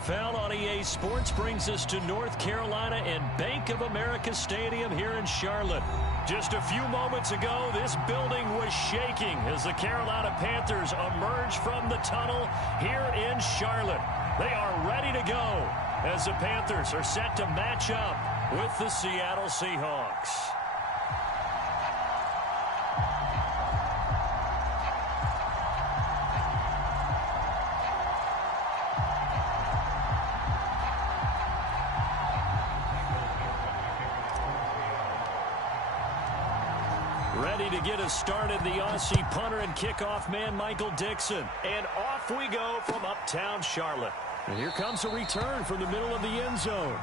NFL on EA Sports brings us to North Carolina and Bank of America Stadium here in Charlotte. Just a few moments ago, this building was shaking as the Carolina Panthers emerge from the tunnel here in Charlotte. They are ready to go as the Panthers are set to match up with the Seattle Seahawks. Ready to get us started, the Aussie punter and kickoff man, Michael Dixon. And off we go from uptown Charlotte. And here comes a return from the middle of the end zone.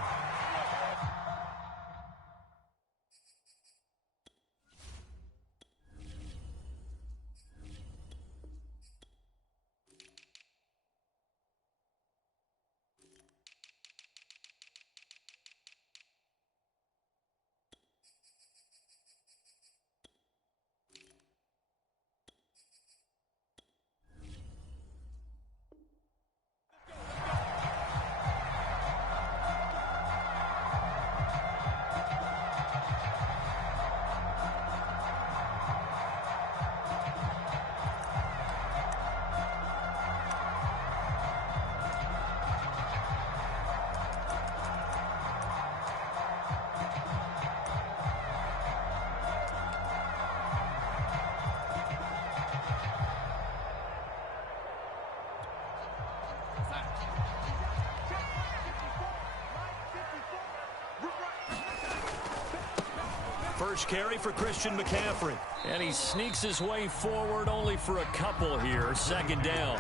First carry for Christian McCaffrey. And he sneaks his way forward only for a couple here. Second down.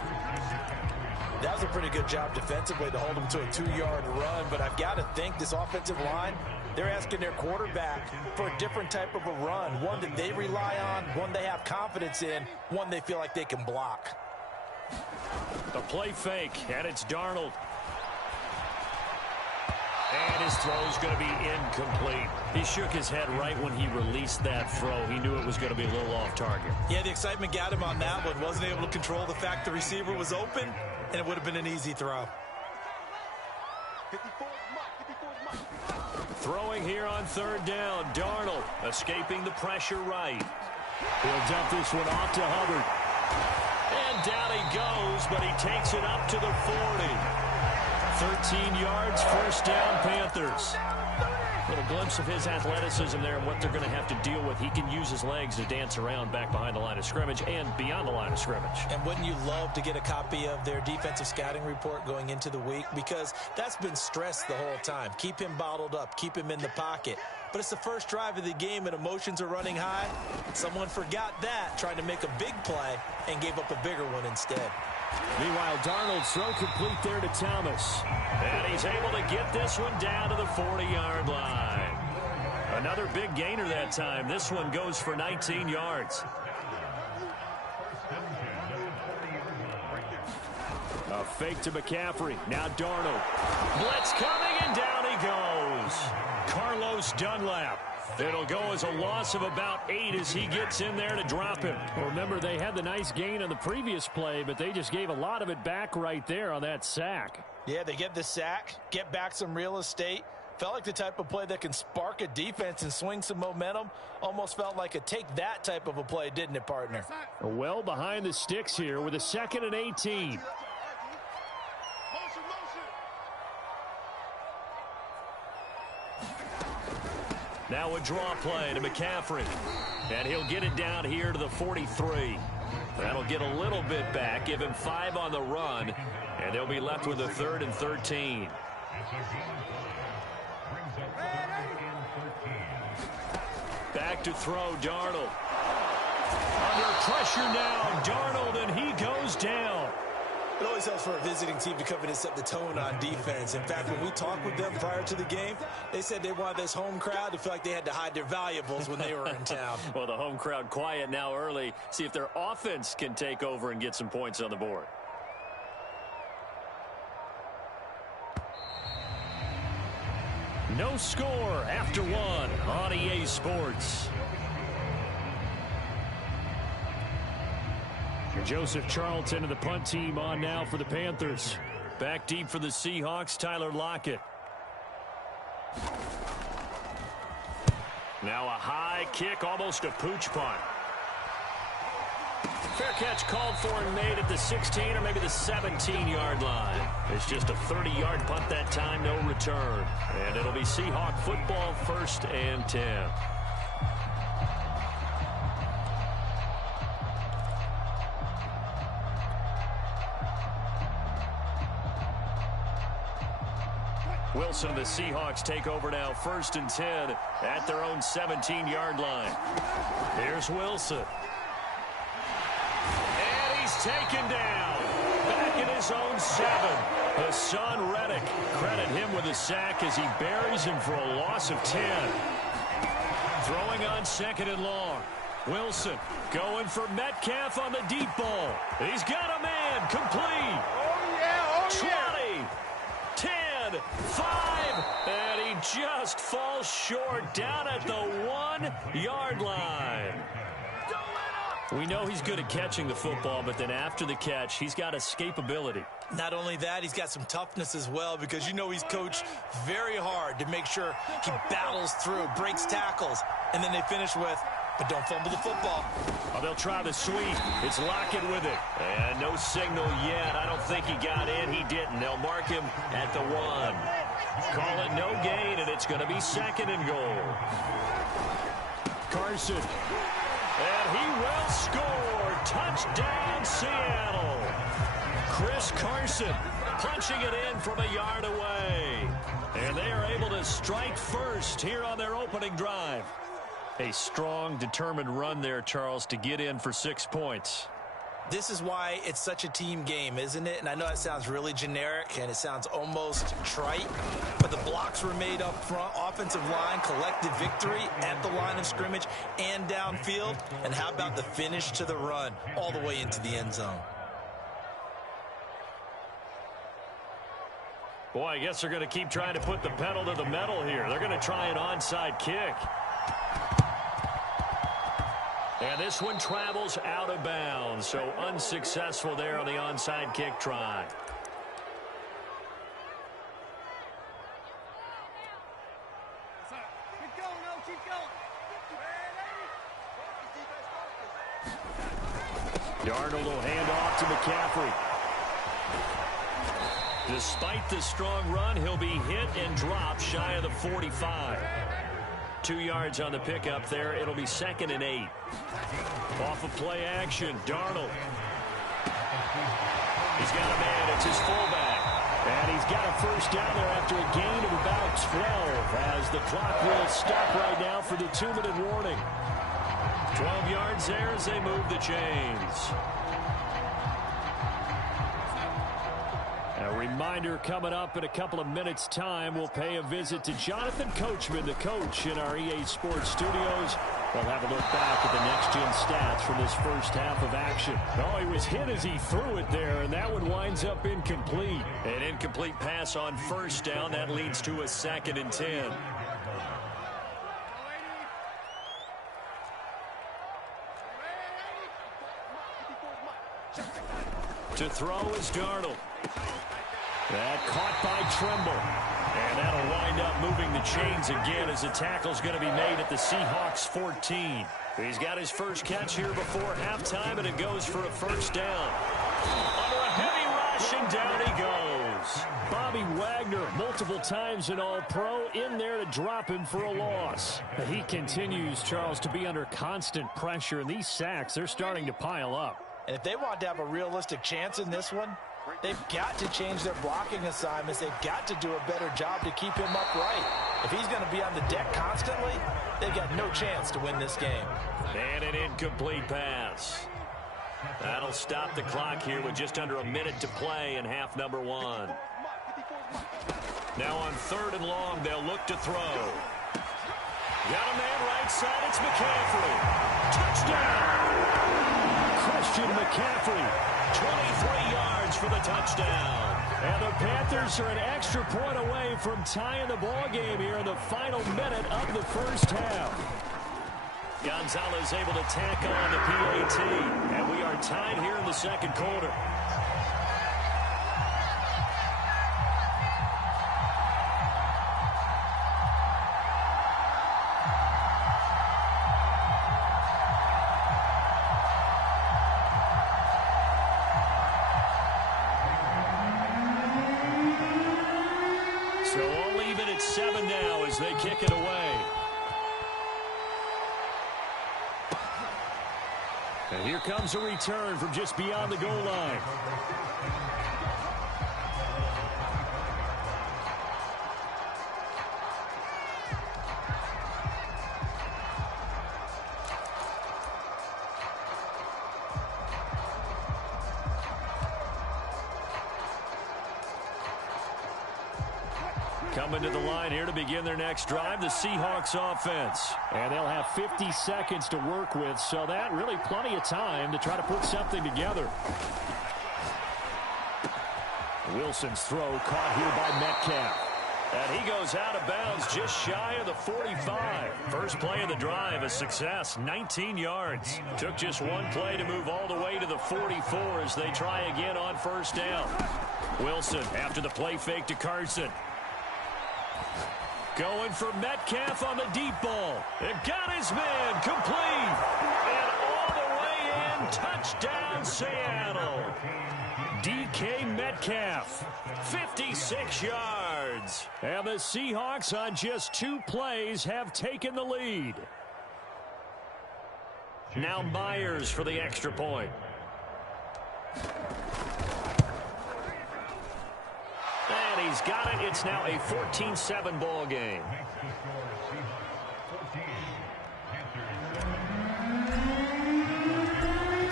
That was a pretty good job defensively to hold him to a 2-yard run. But I've got to think this offensive line, they're asking their quarterback for a different type of a run. One that they rely on, one they have confidence in, one they feel like they can block. The play fake, and it's Darnold. And his throw is going to be incomplete. He shook his head right when he released that throw. He knew it was going to be a little off target. Yeah, the excitement got him on that one. Wasn't able to control the fact the receiver was open, and it would have been an easy throw. Throwing here on third down. Darnold escaping the pressure right. He'll dump this one off to Hubbard. And down he goes, but he takes it up to the 40. 13 yards, first down, Panthers. A little glimpse of his athleticism there and what they're going to have to deal with. He can use his legs to dance around back behind the line of scrimmage and beyond the line of scrimmage. And wouldn't you love to get a copy of their defensive scouting report going into the week? Because that's been stressed the whole time. Keep him bottled up. Keep him in the pocket. But it's the first drive of the game and emotions are running high. Someone forgot that, trying to make a big play, and gave up a bigger one instead. Meanwhile, Darnold's throw complete there to Thomas. And he's able to get this one down to the 40-yard line. Another big gainer that time. This one goes for 19 yards. A fake to McCaffrey. Now Darnold. Blitz coming, and down he goes. Carlos Dunlap. It'll go as a loss of about 8 as he gets in there to drop him. Well, remember, they had the nice gain on the previous play, but they just gave a lot of it back right there on that sack. Yeah, they get the sack, get back some real estate. Felt like the type of play that can spark a defense and swing some momentum. Almost felt like a take-that type of a play, didn't it, partner? Well behind the sticks here with a 2nd and 18. Now a draw play to McCaffrey. And he'll get it down here to the 43. That'll get a little bit back, give him 5 on the run, and they'll be left with a 3rd and 13. Back to throw, Darnold. Under pressure now, Darnold, and he goes down. It always helps for a visiting team to come in and set the tone on defense. In fact, when we talked with them prior to the game, they said they wanted this home crowd to feel like they had to hide their valuables when they were in town. Well, the home crowd quiet now early. See if their offense can take over and get some points on the board. No score after 1 on EA Sports. Joseph Charlton and the punt team on now for the Panthers. Back deep for the Seahawks, Tyler Lockett. Now a high kick, almost a pooch punt. Fair catch called for and made at the 16 or maybe the 17-yard line. It's just a 30-yard punt that time, no return. And it'll be Seahawk football, 1st and 10. Wilson and the Seahawks take over now, 1st and 10 at their own 17-yard line. Here's Wilson. And he's taken down. Back in his own 7. Hassan Reddick. Credit him with a sack as he buries him for a loss of 10. Throwing on 2nd and long. Wilson going for Metcalf on the deep ball. He's got a man. Complete. Oh, yeah. 20. 10, 5, and he just falls short down at the 1-yard line. We know he's good at catching the football, but then after the catch, he's got escapability. Not only that, he's got some toughness as well because you know he's coached very hard to make sure he battles through, breaks tackles, and then they finish with, but don't fumble the football. Oh, they'll try the sweep. It's Lockett with it. And no signal yet. I don't think he got in. He didn't. They'll mark him at the 1. Call it no gain, and it's going to be 2nd and goal. Carson. And he will score. Touchdown, Seattle. Chris Carson punching it in from a yard away. And they are able to strike first here on their opening drive. A strong, determined run there, Charles, to get in for 6 points. This is why it's such a team game, isn't it? And I know it sounds really generic and it sounds almost trite, but the blocks were made up front, offensive line, collective victory at the line of scrimmage and downfield. And how about the finish to the run all the way into the end zone? Boy, I guess they're going to keep trying to put the pedal to the metal here. They're going to try an onside kick. And this one travels out of bounds, so unsuccessful there on the onside kick try. Keep going, no, keep going. Darnold will hand off to McCaffrey. Despite the strong run, he'll be hit and dropped shy of the 45. 2 yards on the pickup there. It'll be 2nd and 8. Off of play action, Darnold. He's got a man. It's his fullback. And he's got a first down there after a gain of about 12 as the clock will stop right now for the 2-minute warning. 12 yards there as they move the chains. A reminder coming up in a couple of minutes' time. We'll pay a visit to Jonathan Coachman, the coach in our EA Sports studios. We'll have a look back at the next-gen stats from this first half of action. Oh, he was hit as he threw it there, and that one winds up incomplete. An incomplete pass on first down. That leads to a 2nd and 10. To throw is Darnold. That caught by Trimble. And that'll wind up moving the chains again as the tackle's going to be made at the Seahawks 14. He's got his first catch here before halftime, and it goes for a first down. Under a heavy rush, and down he goes. Bobby Wagner, multiple times an All-Pro, in there to drop him for a loss. He continues, Charles, to be under constant pressure, and these sacks, they're starting to pile up. And if they want to have a realistic chance in this one, they've got to change their blocking assignments. They've got to do a better job to keep him upright. If he's going to be on the deck constantly, they've got no chance to win this game. And an incomplete pass. That'll stop the clock here with just under a minute to play in half number 1. Now on 3rd and long, they'll look to throw. Got a man right side. It's McCaffrey. Touchdown. Christian McCaffrey, 23 yards for the touchdown. And the Panthers are an extra point away from tying the ball game here in the final minute of the first half. Gonzalez able to tack on the PAT, and we are tied here in the second quarter. So all even at 7 now as they kick it away. And here comes a return from just beyond the goal line. Coming to the line here to begin their next drive, the Seahawks offense. And they'll have 50 seconds to work with, so that really plenty of time to try to put something together. Wilson's throw caught here by Metcalf. And he goes out of bounds just shy of the 45. First play of the drive, a success, 19 yards. Took just one play to move all the way to the 44 as they try again on first down. Wilson after the play fake to Carson. Going for Metcalf on the deep ball. It got his man complete. And all the way in, touchdown Seattle. DK Metcalf, 56 yards. And the Seahawks on just 2 plays have taken the lead. Now Myers for the extra point. And he's got it. It's now a 14-7 ball game.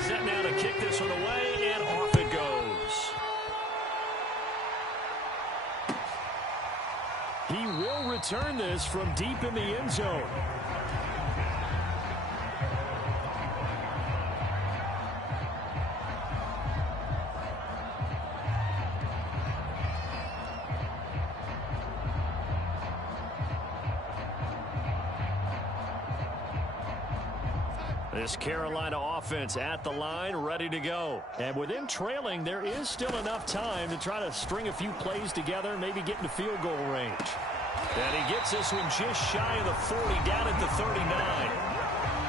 Set now to kick this one away, and off it goes. He will return this from deep in the end zone. This Carolina offense at the line, ready to go. And with him trailing, there is still enough time to try to string a few plays together, maybe get into field goal range. And he gets this one just shy of the 40, down at the 39.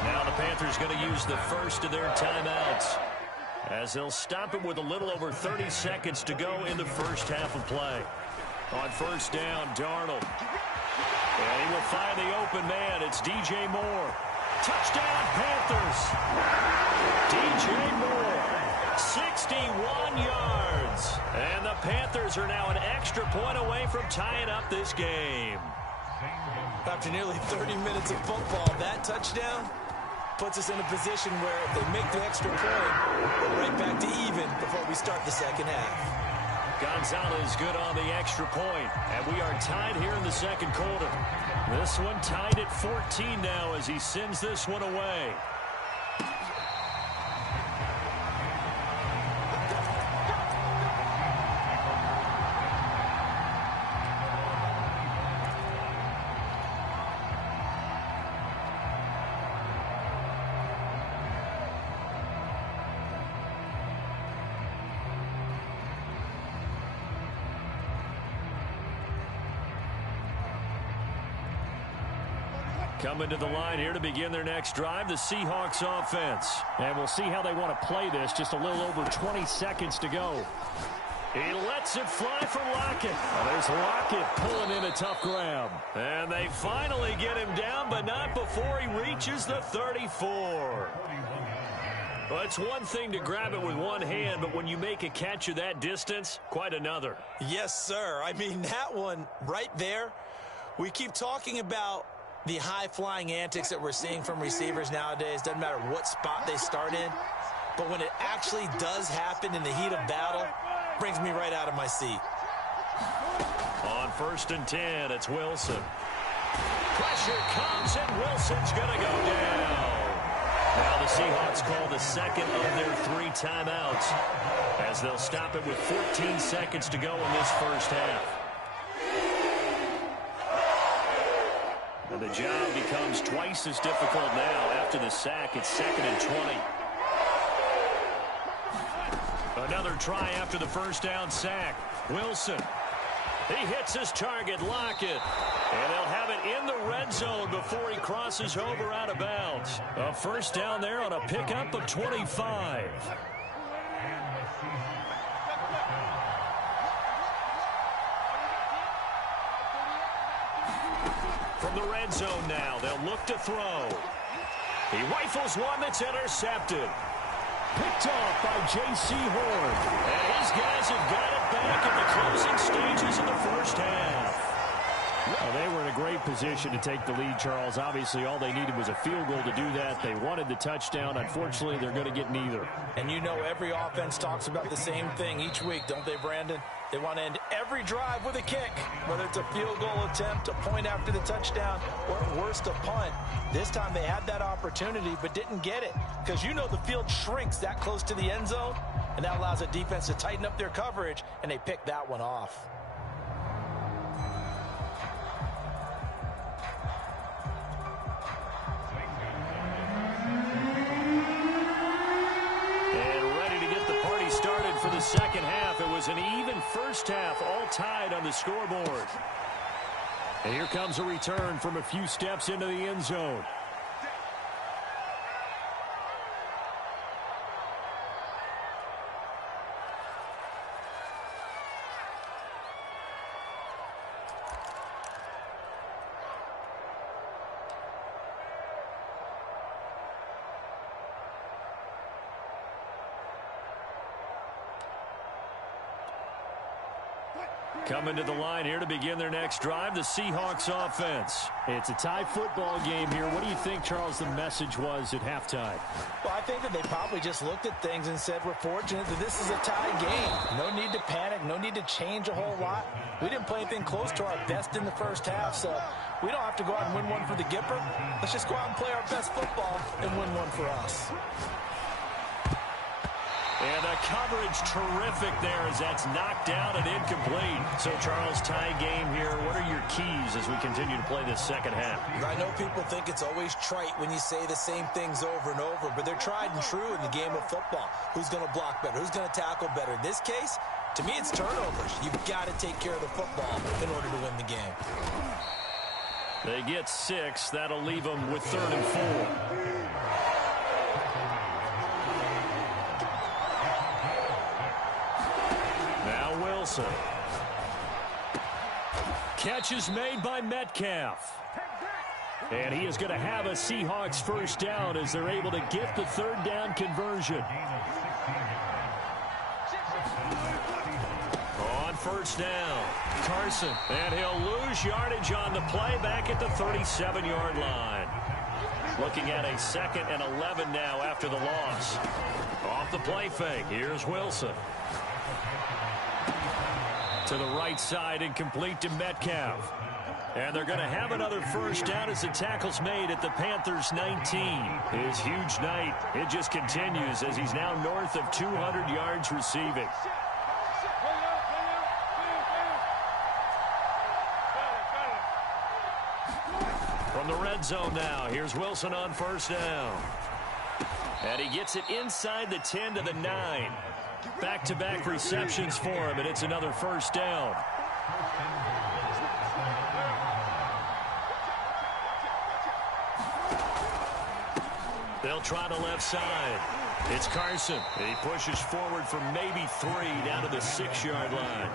Now the Panthers going to use the first of their timeouts, as they'll stop it with a little over 30 seconds to go in the first half of play. On first down, Darnold. And he will find the open man. It's DJ Moore. Touchdown, Panthers. DJ Moore, 61 yards. And the Panthers are now an extra point away from tying up this game. After nearly 30 minutes of football, that touchdown puts us in a position where if they make the extra point, we're right back to even before we start the second half. Gonzalez good on the extra point, and we are tied here in the second quarter. This one tied at 14 now as he sends this one away. Coming to the line here to begin their next drive, the Seahawks offense. And we'll see how they want to play this. Just a little over 20 seconds to go. He lets it fly for Lockett. Well, there's Lockett pulling in a tough grab. And they finally get him down, but not before he reaches the 34. Well, it's one thing to grab it with one hand, but when you make a catch of that distance, quite another. Yes, sir. I mean, that one right there, we keep talking about the high-flying antics that we're seeing from receivers nowadays. Doesn't matter what spot they start in. But when it actually does happen in the heat of battle, it brings me right out of my seat. On first and 10, it's Wilson. Pressure comes, and Wilson's going to go down. Now the Seahawks call the second of their 3 timeouts, as they'll stop it with 14 seconds to go in this first half. And the job becomes twice as difficult now after the sack. It's 2nd and 20. Another try after the first down sack. Wilson. He hits his target, Lockett. And they'll have it in the red zone before he crosses over out of bounds. A first down there on a pickup of 25. From the red zone now, they'll look to throw. He rifles one that's intercepted. Picked off by J.C. Horn. And his guys have got it back in the closing stages of the first half. Well, they were in a great position to take the lead, Charles. Obviously, all they needed was a field goal to do that. They wanted the touchdown. Unfortunately, they're going to get neither. And you know every offense talks about the same thing each week, don't they, Brandon? They want to end every drive with a kick, whether it's a field goal attempt, a point after the touchdown, or at worst, a punt. This time they had that opportunity but didn't get it because you know the field shrinks that close to the end zone, and that allows the defense to tighten up their coverage, and they pick that one off. Started for the second half. It was an even first half, all tied on the scoreboard. And here comes a return from a few steps into the end zone. Coming to the line here to begin their next drive, the Seahawks offense. It's a tie football game here. What do you think, Charles, the message was at halftime? Well, I think that they probably just looked at things and said, we're fortunate that this is a tie game. No need to panic, no need to change a whole lot. We didn't play anything close to our best in the first half, so we don't have to go out and win one for the Gipper. Let's just go out and play our best football and win one for us. And the coverage terrific there as that's knocked down and incomplete. So, Charles, tie game here. What are your keys as we continue to play this second half? I know people think it's always trite when you say the same things over and over, but they're tried and true in the game of football. Who's going to block better? Who's going to tackle better? In this case, to me, it's turnovers. You've got to take care of the football in order to win the game. They get 6. That'll leave them with 3rd and 4. Catch is made by Metcalf. And he is going to have a Seahawks first down as they're able to get the 3rd down conversion. On first down, Carson. And he'll lose yardage on the play back at the 37-yard line. Looking at a 2nd and 11 now after the loss. Off the play fake, here's Wilson. To the right side and complete to Metcalf. And they're going to have another first down as the tackle's made at the Panthers' 19. His huge night, it just continues as he's now north of 200 yards receiving. From the red zone now, here's Wilson on first down. And he gets it inside the 10 to the 9. Back-to-back receptions for him, and it's another first down. They'll try the left side. It's Carson. He pushes forward for maybe 3 down to the 6-yard line.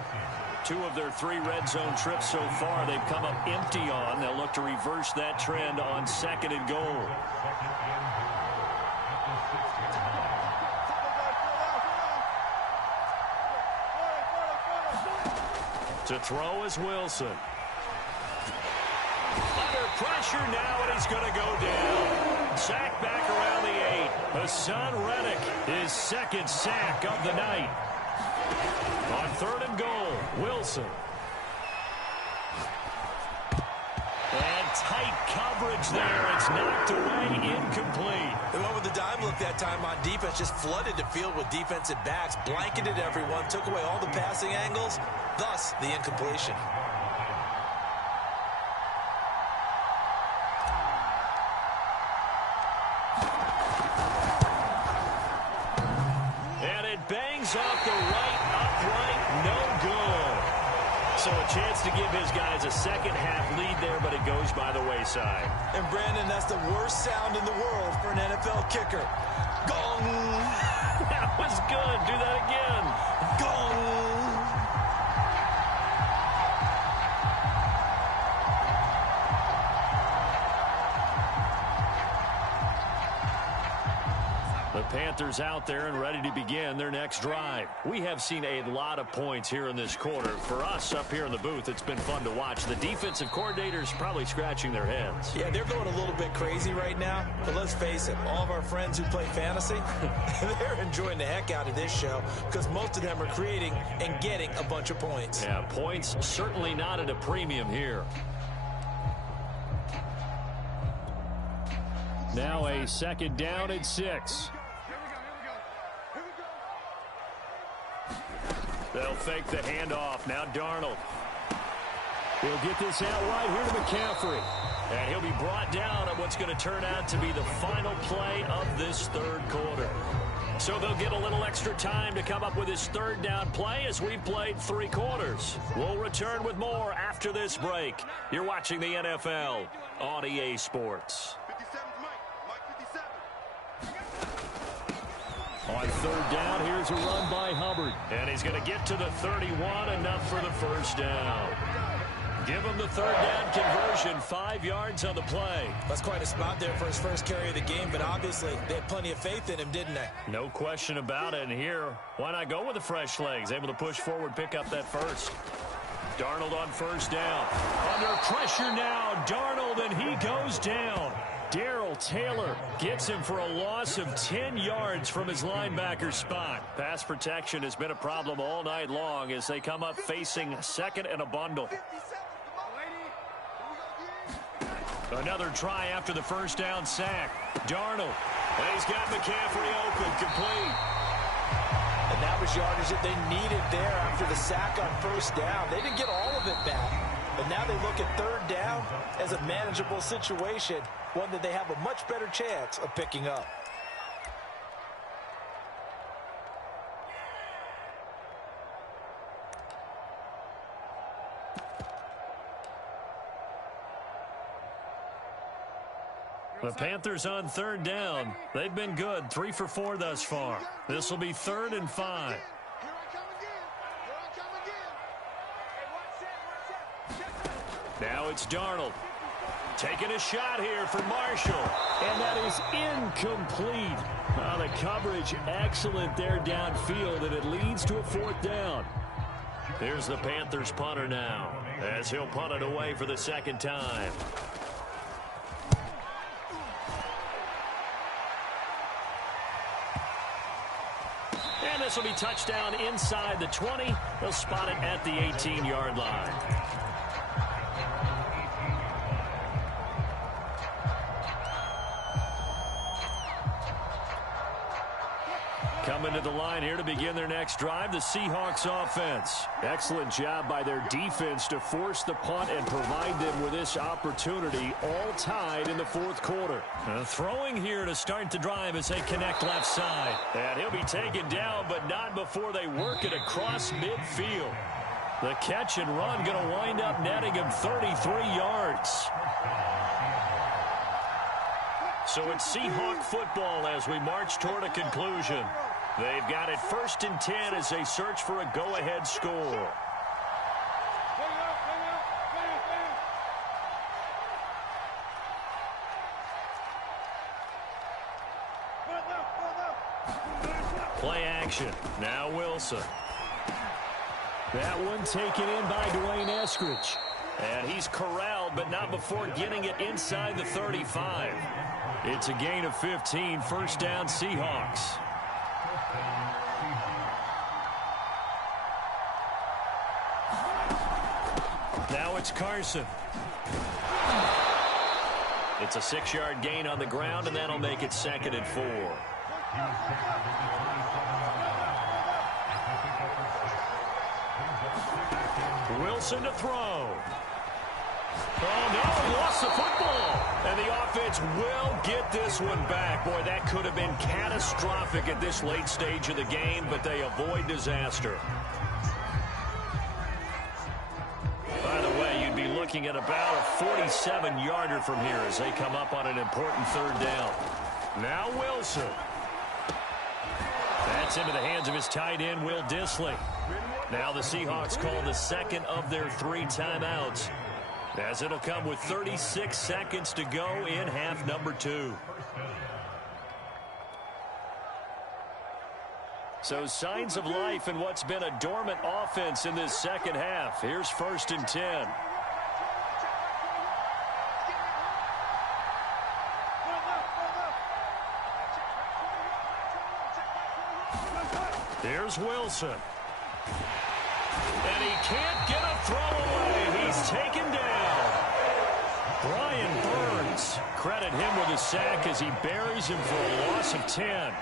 2 of their 3 red zone trips so far they've come up empty on. They'll look to reverse that trend on 2nd and goal. To throw is Wilson. Under pressure now, and he's going to go down. Sack back around the 8. Hassan Reddick, his 2nd sack of the night. On 3rd and goal, Wilson. And tight coverage there. It's knocked away, incomplete. They went with the dime look that time on defense, just flooded the field with defensive backs, blanketed everyone, took away all the passing angles, thus the incompletion. And it bangs off the right upright, no good. So a chance to give his guys a second half lead there, but it goes by the wayside. And Brandon, that's the worst sound in the world for an NFL kicker. Gong! That was good. Do that again. Panthers out there and ready to begin their next drive. We have seen a lot of points here in this quarter. For us up here in the booth, it's been fun to watch. The defensive coordinators probably scratching their heads. Yeah, they're going a little bit crazy right now. But let's face it, all of our friends who play fantasy, they're enjoying the heck out of this show because most of them are creating and getting a bunch of points. Yeah, points certainly not at a premium here. Now a second down and 6. They'll fake the handoff. Now Darnold. He'll get this out right here to McCaffrey. And he'll be brought down at what's going to turn out to be the final play of this third quarter. So they'll get a little extra time to come up with his third down play as we've played 3 quarters. We'll return with more after this break. You're watching the NFL on EA Sports. On third down, here's a run by Hubbard. And he's going to get to the 31, enough for the first down. Give him the third down conversion, 5 yards on the play. That's quite a spot there for his first carry of the game, but obviously they had plenty of faith in him, didn't they? No question about it. And here, why not go with the fresh legs? Able to push forward, pick up that first. Darnold on first down. Under pressure now, Darnold, and he goes down. Darrell Taylor gets him for a loss of 10 yards from his linebacker spot. Pass protection has been a problem all night long as they come up facing second and a bundle. Another try after the first down sack. Darnold. And he's got McCaffrey open, complete. And that was yardage that they needed there after the sack on first down. They didn't get all of it back. But now they look at third down as a manageable situation, one that they have a much better chance of picking up. The Panthers on third down. They've been good, 3 for 4 thus far. This will be 3rd and 5. Now it's Darnold. Taking a shot here for Marshall. And that is incomplete. The coverage excellent there downfield, and it leads to a 4th down. Here's the Panthers punter now, as he'll punt it away for the second time. And this will be touchdown inside the 20. They'll spot it at the 18-yard line. Coming to the line here to begin their next drive, the Seahawks offense. Excellent job by their defense to force the punt and provide them with this opportunity, all tied in the 4th quarter. Throwing here to start the drive as they connect left side. And he'll be taken down, but not before they work it across midfield. The catch and run going to wind up netting him 33 yards. So it's Seahawk football as we march toward a conclusion. They've got it 1st and 10 as they search for a go-ahead score. Play action. Now Wilson. That one taken in by Dwayne Eskridge. And he's corralled, but not before getting it inside the 35. It's a gain of 15, 1st down Seahawks. Now it's Carson. It's a 6-yard gain on the ground, and that'll make it 2nd and 4. Wilson to throw. Oh, no, he lost the football. And the offense will get this one back. Boy, that could have been catastrophic at this late stage of the game, but they avoid disaster. By the way, you'd be looking at about a 47-yarder from here as they come up on an important 3rd down. Now Wilson. That's into the hands of his tight end, Will Dissly. Now the Seahawks call the 2nd of their 3 timeouts, as it'll come with 36 seconds to go in half number 2. So signs of life in what's been a dormant offense in this second half. Here's 1st and 10. Here's Wilson. And he can't get a throw away. He's taken down. Brian Burns, credit him with a sack as he buries him for a loss of 10.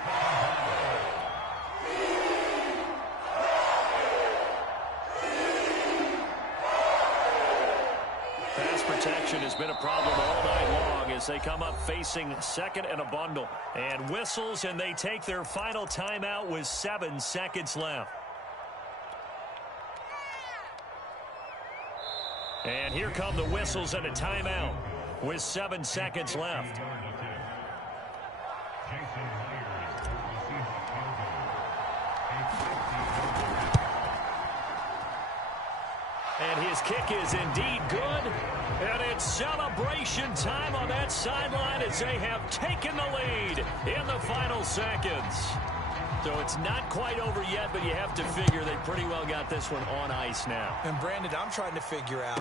Pass protection has been a problem all night long as they come up facing 2nd and a bundle. And whistles, and they take their final timeout with 7 seconds left. And here come the whistles and a timeout with 7 seconds left. And his kick is indeed good. And it's celebration time on that sideline as they have taken the lead in the final seconds. So it's not quite over yet, but you have to figure they pretty well got this one on ice now. And Brandon, I'm trying to figure out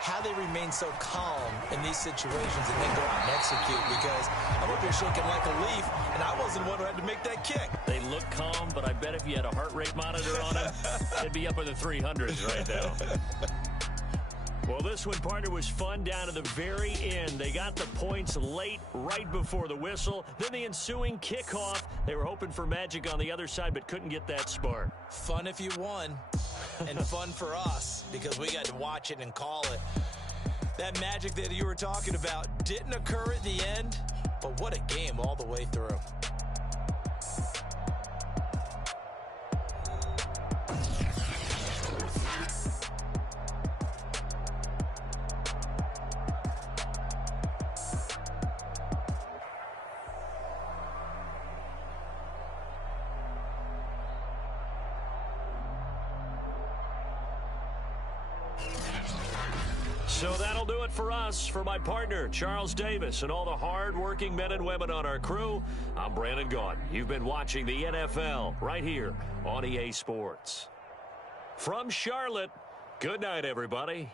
how they remain so calm in these situations and then go out and execute, because I'm up here shaking like a leaf, and I wasn't the one who had to make that kick. They look calm, but I bet if you had a heart rate monitor on them, it'd be up in the 300s right now. Well, this one, partner, was fun down to the very end. They got the points late, right before the whistle. Then the ensuing kickoff. They were hoping for magic on the other side, but couldn't get that spark. Fun if you won, and fun for us, because we got to watch it and call it. That magic that you were talking about didn't occur at the end, but what a game all the way through. So that'll do it for us. For my partner, Charles Davis, and all the hard-working men and women on our crew, I'm Brandon Gaudin. You've been watching the NFL right here on EA Sports. From Charlotte, good night, everybody.